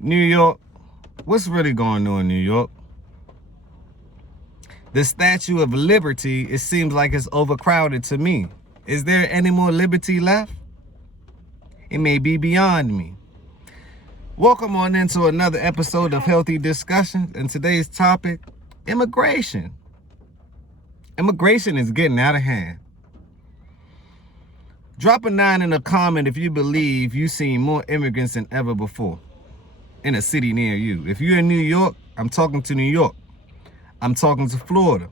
New York, what's really going on in New York? The Statue of Liberty, it seems like it's overcrowded to me. Is there any more liberty left? It may be beyond me. Welcome on into another episode of Healthy Discussions, and today's topic, immigration. Immigration is getting out of hand. Drop a 9 in a comment if you believe you've seen more immigrants than ever before in a city near you. If you're in New York, I'm talking to New York. I'm talking to Florida.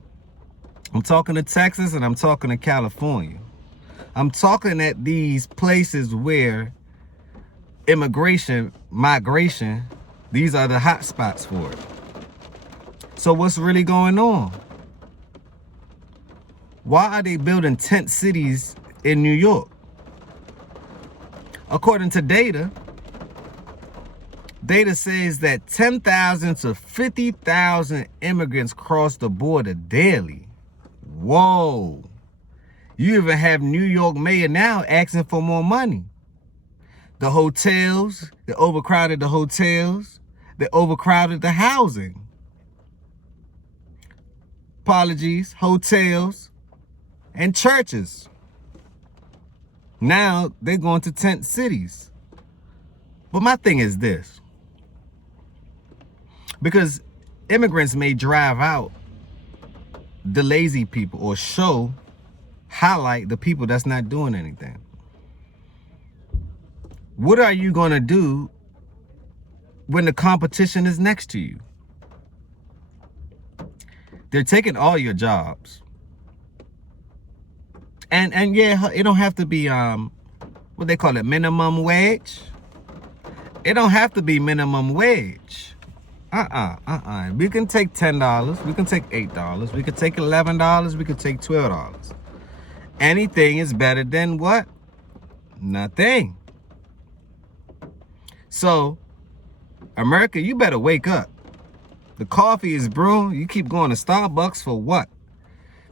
I'm talking to Texas, and I'm talking to California. I'm talking at these places where migration, these are the hot spots for it. So what's really going on? Why are they building tent cities in New York? According to data says that 10,000 to 50,000 immigrants cross the border daily. Whoa. You even have New York mayor now asking for more money. The hotels, they overcrowded the hotels. They overcrowded the housing. Hotels and churches. Now they're going to tent cities. But my thing is this. Because immigrants may drive out the lazy people or highlight the people that's not doing anything. What are you going to do when the competition is next to you? They're taking all your jobs. And yeah, it don't have to be what they call it, minimum wage. It don't have to be minimum wage. We can take $10, we can take $8, we could take $11, we could take $12. Anything is better than what? Nothing. So, America, you better wake up. The coffee is brewing. You keep going to Starbucks for what?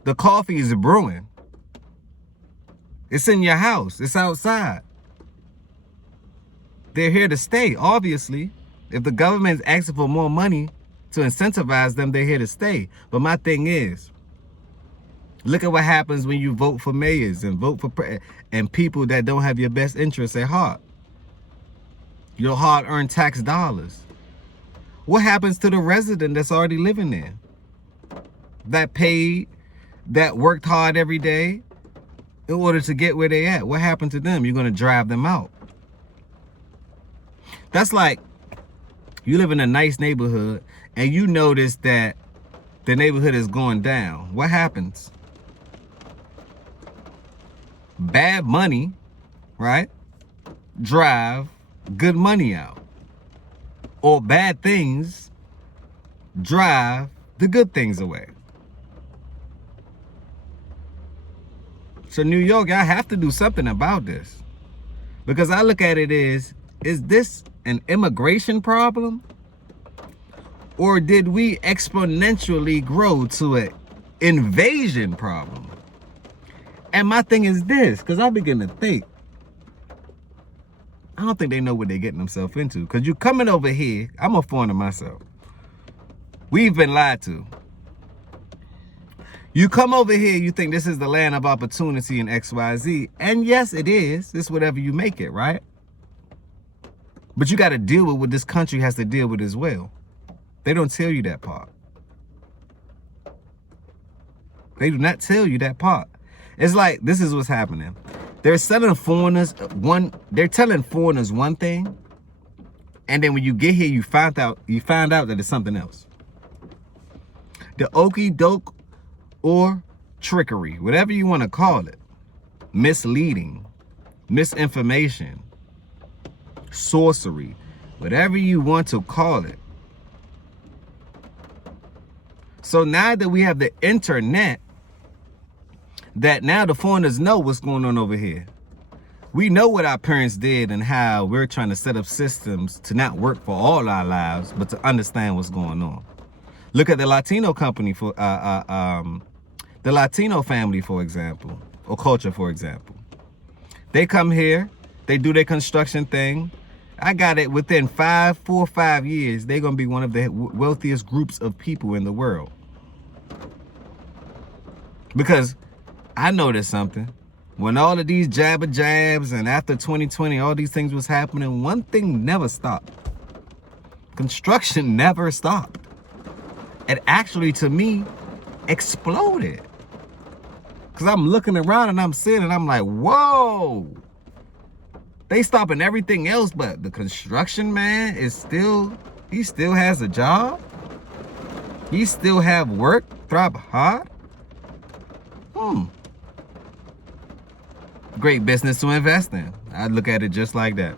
The coffee is brewing. It's in your house. It's outside. They're here to stay, obviously. If the government is asking for more money to incentivize them, they're here to stay. But my thing is, look at what happens when you vote for mayors and vote for and people that don't have your best interests at heart. Your hard-earned tax dollars. What happens to the resident that's already living there? That paid, that worked hard every day in order to get where they at. What happened to them? You're going to drive them out. That's like you live in a nice neighborhood and you notice that the neighborhood is going down. What happens? Bad money, right? Drive good money out. Or bad things drive the good things away. So New York, y'all have to do something about this. Because I look at it as, is this an immigration problem? Or did we exponentially grow to an invasion problem? And my thing is this, because I begin to think, I don't think they know what they're getting themselves into. Because you coming over here, I'm a foreigner myself. We've been lied to. You come over here, you think this is the land of opportunity in XYZ. And yes, it is. It's whatever you make it, right? But you got to deal with what this country has to deal with as well. They don't tell you that part. They do not tell you that part. It's like, this is what's happening. They're telling foreigners one thing, and then when you get here, you find out that it's something else. The okie doke or trickery, whatever you want to call it, misleading, misinformation, sorcery, whatever you want to call it. So now that we have the internet, that now the foreigners know what's going on over here. We know what our parents did and how we're trying to set up systems to not work for all our lives, but to understand what's going on. Look at the Latino company for the Latino family, for example, or culture, for example. They come here, they do their construction thing, I got it within 4 or 5 years, they're going to be one of the wealthiest groups of people in the world. Because I noticed something. When all of these jabs and after 2020, all these things was happening, one thing never stopped. Construction never stopped. It actually, to me, exploded. Because I'm looking around and I'm seeing it, I'm like, whoa. They stopping everything else, but the construction man is still, he still has a job. He still have work, thrive hard. Great business to invest in. I look at it just like that.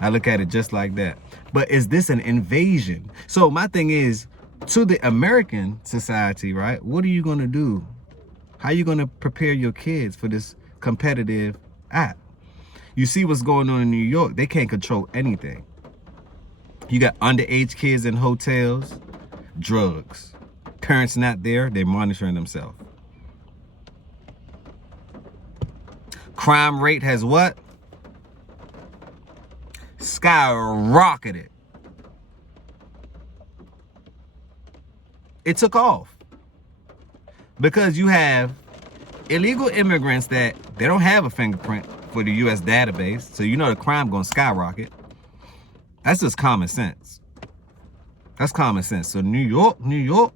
I look at it just like that. But is this an invasion? So my thing is, to the American society, right? What are you going to do? How are you going to prepare your kids for this competitive act? You see what's going on in New York. They can't control anything. You got underage kids in hotels, drugs. Parents not there, they're monitoring themselves. Crime rate has what? Skyrocketed. It took off. Because you have illegal immigrants that they don't have a fingerprint for the US database. So you know the crime gonna skyrocket. That's just common sense. That's common sense. So New York,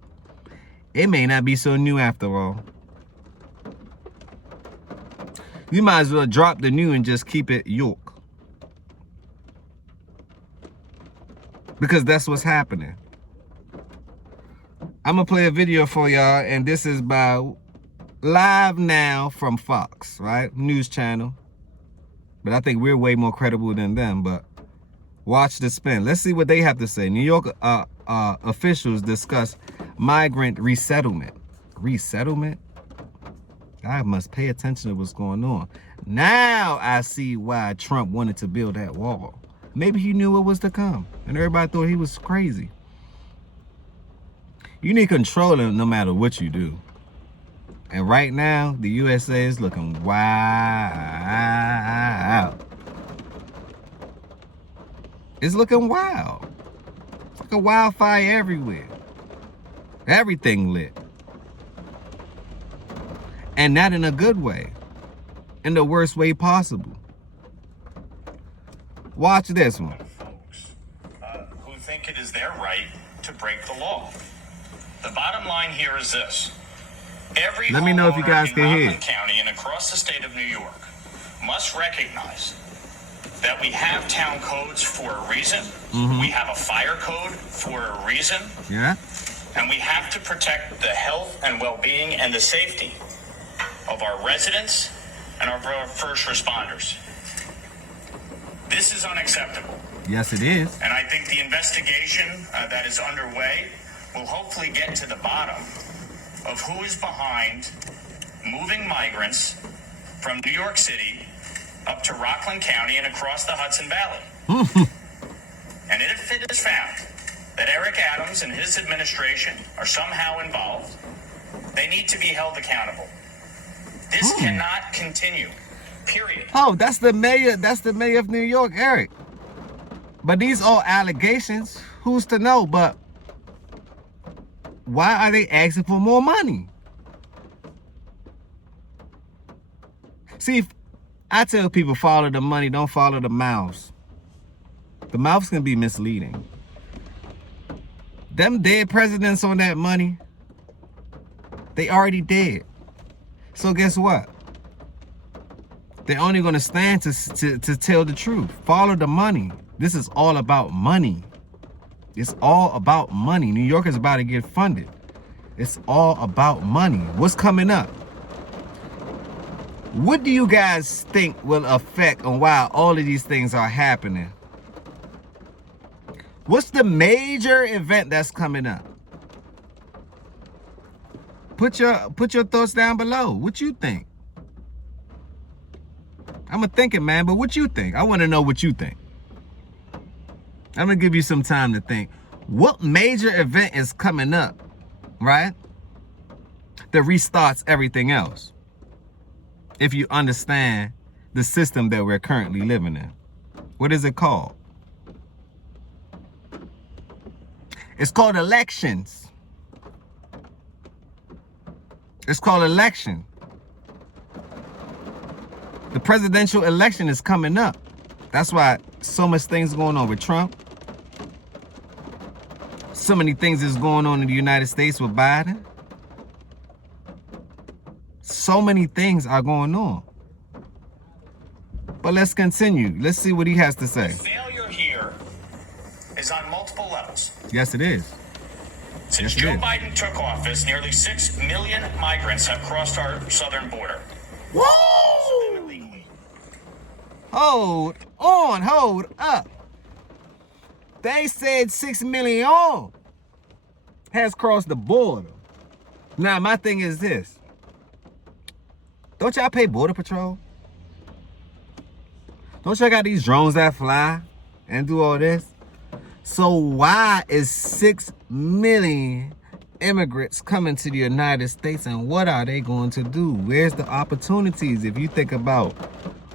it may not be so new after all. You might as well drop the new and just keep it York. Because that's what's happening. I'm gonna play a video for y'all, and this is by live now from Fox, right? News channel. But I think we're way more credible than them, but watch the spin. Let's see what they have to say. New York officials discuss migrant resettlement. Resettlement? I must pay attention to what's going on. Now I see why Trump wanted to build that wall. Maybe he knew what was to come, and everybody thought he was crazy. You need control no matter what you do. And right now, the USA is looking wild. It's looking wild. It's like a wildfire everywhere. Everything lit. And not in a good way. In the worst way possible. Watch this one. Folks who think it is their right to break the law. The bottom line here is this. Every Let me know if you guys in can hear. Rockland County and across the state of New York must recognize that we have town codes for a reason. We have a fire code for a reason. Yeah. And we have to protect the health and well-being and the safety of our residents and of our first responders. This is unacceptable. Yes, it is. And I think the investigation that is underway will hopefully get to the bottom of who is behind moving migrants from New York City up to Rockland County and across the Hudson Valley. And if it is found that Eric Adams and his administration are somehow involved, they need to be held accountable. This cannot continue, period. Oh, that's the mayor of New York, Eric. But these are allegations. Who's to know? But why are they asking for more money? See, I tell people follow the money, don't follow the mouths. The mouths can be misleading. Them dead presidents on that money, they already dead. So guess what? They're only going to stand to tell the truth. Follow the money. This is all about money. It's all about money. New York is about to get funded. It's all about money. What's coming up? What do you guys think will affect on why all of these things are happening? What's the major event that's coming up? Put your thoughts down below. What you think? I'm a thinking man, but what you think? I want to know what you think. I'm gonna give you some time to think. What major event is coming up, right? That restarts everything else. If you understand the system that we're currently living in. What is it called? It's called elections. It's called election. The presidential election is coming up. That's why so much things going on with Trump. So many things is going on in the United States with Biden. So many things are going on. But let's continue. Let's see what he has to say. The failure here is on multiple levels. Yes, it is. Since Joe Biden took office, nearly 6 million migrants have crossed our southern border. Whoa! Hold on, hold up. They said 6 million has crossed the border. Now, my thing is this. Don't y'all pay Border Patrol? Don't y'all got these drones that fly and do all this? So why is 6 million immigrants coming to the United States, and what are they going to do? Where's the opportunities? If you think about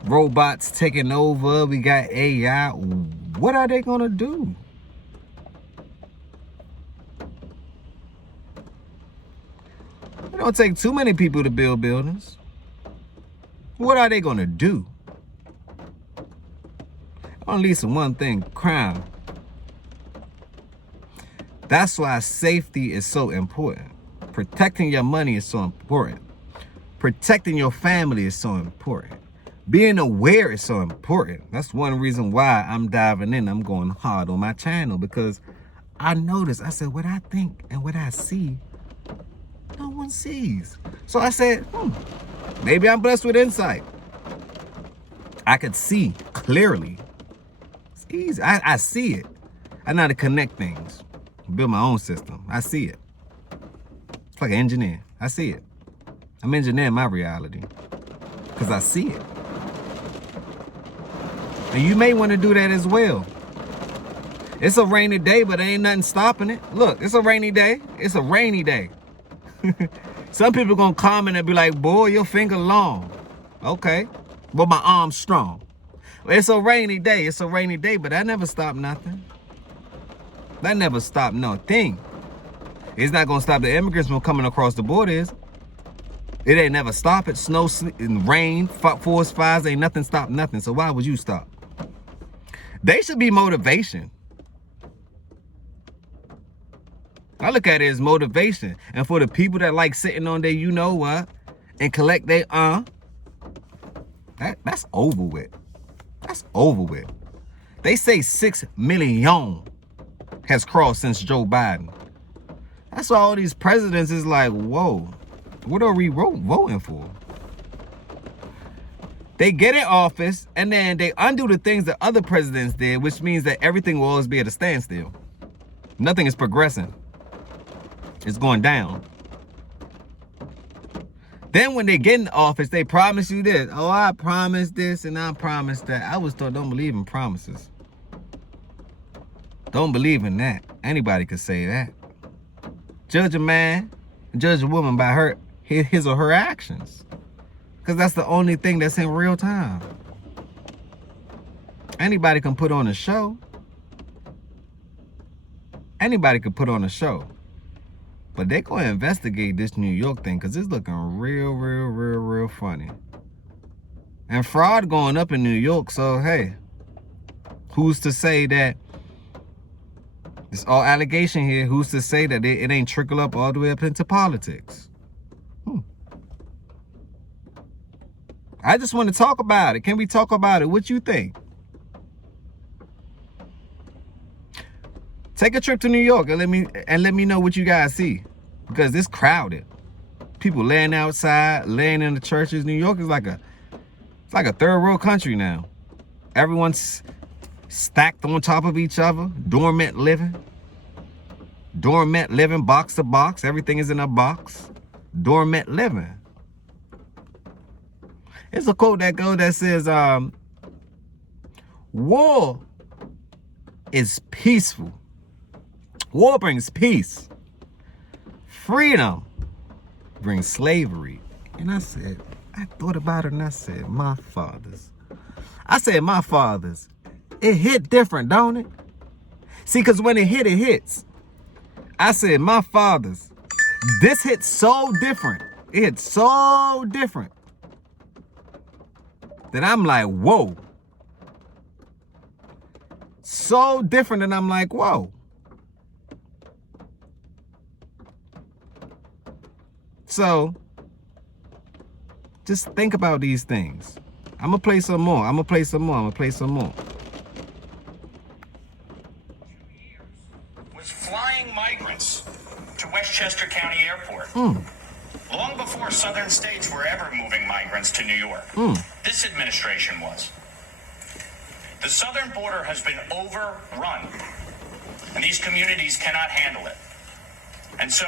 robots taking over, we got AI, what are they going to do? It don't take too many people to build buildings. What are they going to do? Only one thing, crime. That's why safety is so important. Protecting your money is so important. Protecting your family is so important. Being aware is so important. That's one reason why I'm diving in. I'm going hard on my channel, because I noticed, I said, what I think and what I see, no one sees. So I said, maybe I'm blessed with insight. I could see clearly. It's easy. I see it. I know how to connect things. Build my own system. I see it. It's like an engineer. I see it. I'm engineering my reality because I see it. And you may want to do that as well. It's a rainy day, but there ain't nothing stopping it. Look, it's a rainy day. It's a rainy day. Some people gonna comment and be like, boy, your finger long. Okay, but my arm's strong. It's a rainy day. It's a rainy day, but that never stopped nothing. That never stopped nothing. It's not gonna stop the immigrants from coming across the borders. It ain't never stop it. Snow, and rain, forest fires, ain't nothing stop nothing. So why would you stop? They should be motivation. I look at it as motivation. And for the people that like sitting on their you know what and collect their that's over with. That's over with. They say 6 million has crossed since Joe Biden. That's why all these presidents is like, whoa, what are we voting for? They get in office and then they undo the things that other presidents did, which means that everything will always be at a standstill. Nothing is progressing. It's going down. Then when they get in office, they promise you this. Oh, I promised this and I promised that. I always thought, don't believe in promises. Don't believe in that. Anybody could say that. Judge a man, judge a woman by his or her actions. Because that's the only thing that's in real time. Anybody can put on a show. Anybody could put on a show. But they're going to investigate this New York thing because it's looking real funny. And fraud going up in New York, so hey, who's to say that it's all allegation here? Who's to say that it ain't trickle up all the way up into politics? I just want to talk about it. Can we talk about it? What you think? Take a trip to New York and let me know what you guys see, because it's crowded. People laying outside, laying in the churches. New York is like a third world country now. Everyone's stacked on top of each other. Dormant living, box to box. Everything is in a box. Dormant living. It's a quote that says, war is peaceful. War brings peace. Freedom brings slavery. And I thought about it and I said, my fathers. It hit different, don't it? See, because when it hits. I said, my fathers, this hit so different. It hit so different that I'm like, whoa. So different that I'm like, whoa. So, just think about these things. I'm going to play some more. Was flying migrants to Westchester County Airport. Long before southern states were ever moving migrants to New York. This administration was. The southern border has been overrun, and these communities cannot handle it. And so,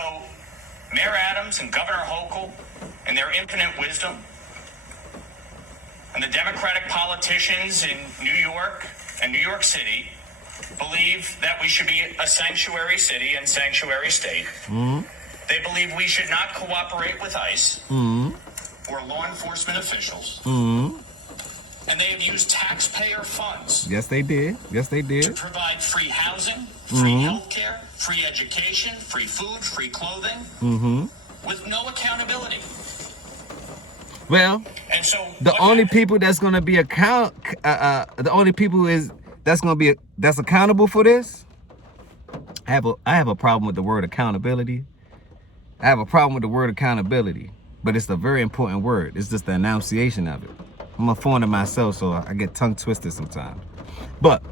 Mayor Adams and Governor Hochul, in their infinite wisdom, and the Democratic politicians in New York and New York City believe that we should be a sanctuary city and sanctuary state. They believe we should not cooperate with ICE or law enforcement officials. And they have used taxpayer funds. Yes, they did. To provide free housing, free healthcare, free education, free food, free clothing, with no accountability. Well, and so the only people that's going to be that's accountable for this. I have a problem with the word accountability. But it's a very important word. It's just the enunciation of it. I'm a foreigner myself, so I get tongue twisted sometimes. But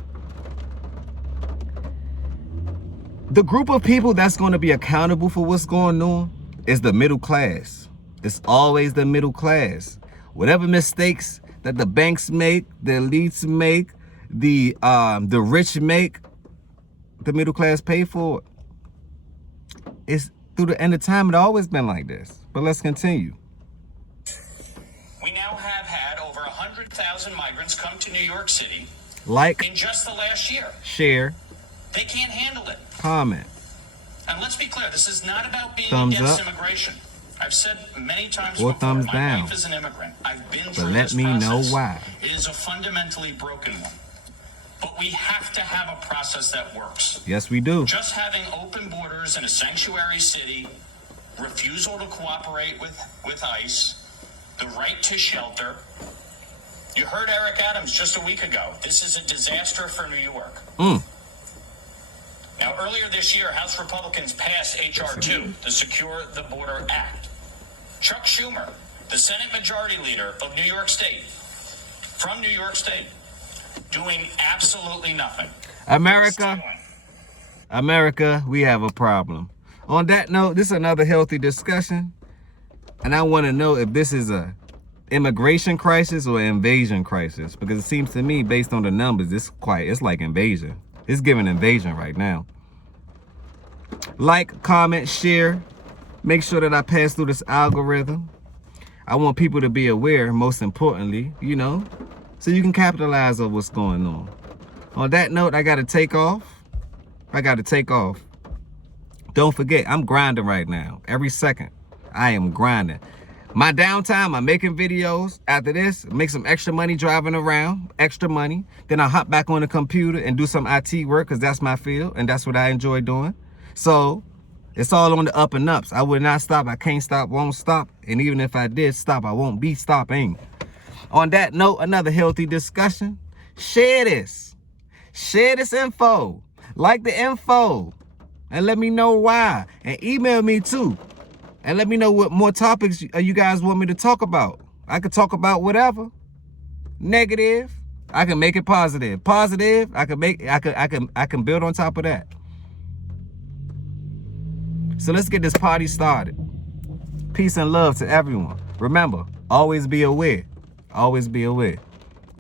the group of people that's going to be accountable for what's going on is the middle class. It's always the middle class. Whatever mistakes that the banks make, the elites make, the rich make, the middle class pay for it. It's through the end of time, it's always been like this. But let's continue. We now have had over 100,000 migrants come to New York City Like, in just the last year. share, They can't handle it. comment. And let's be clear, this is not about being Thumbs against up. immigration. I've said many times Or before, thumbs my down. wife is an immigrant. I've been But through let this me know process. why. It is a fundamentally broken one. But we have to have a process that works. Yes, we do. Just having open borders in a sanctuary city, refusal to cooperate with ICE, the right to shelter. You heard Eric Adams just a week ago. This is a disaster for New York. Now, earlier this year, House Republicans passed H.R. 2, the Secure the Border Act. Chuck Schumer, the Senate Majority Leader of New York State, from New York State, doing absolutely nothing. America, we have a problem. On that note, this is another healthy discussion. And I want to know if this is a immigration crisis or invasion crisis. Because it seems to me, based on the numbers, it's like invasion. It's giving invasion right now. Like, comment, share. Make sure that I pass through this algorithm. I want people to be aware, most importantly, so you can capitalize on what's going on. On that note, I got to take off. Don't forget, I'm grinding right now. Every second, I am grinding. My downtime, I'm making videos. After this, make some extra money driving around, extra money. Then I hop back on the computer and do some IT work because that's my field and that's what I enjoy doing. So it's all on the up and ups. I will not stop. I can't stop, won't stop. And even if I did stop, I won't be stopping. On that note, another healthy discussion. Share this. Share this info. Like the info. And let me know why. And email me too. And let me know what more topics you guys want me to talk about. I could talk about whatever. Negative, I can make it positive. Positive, I can build on top of that. So let's get this party started. Peace and love to everyone. Remember, always be aware. Always be aware.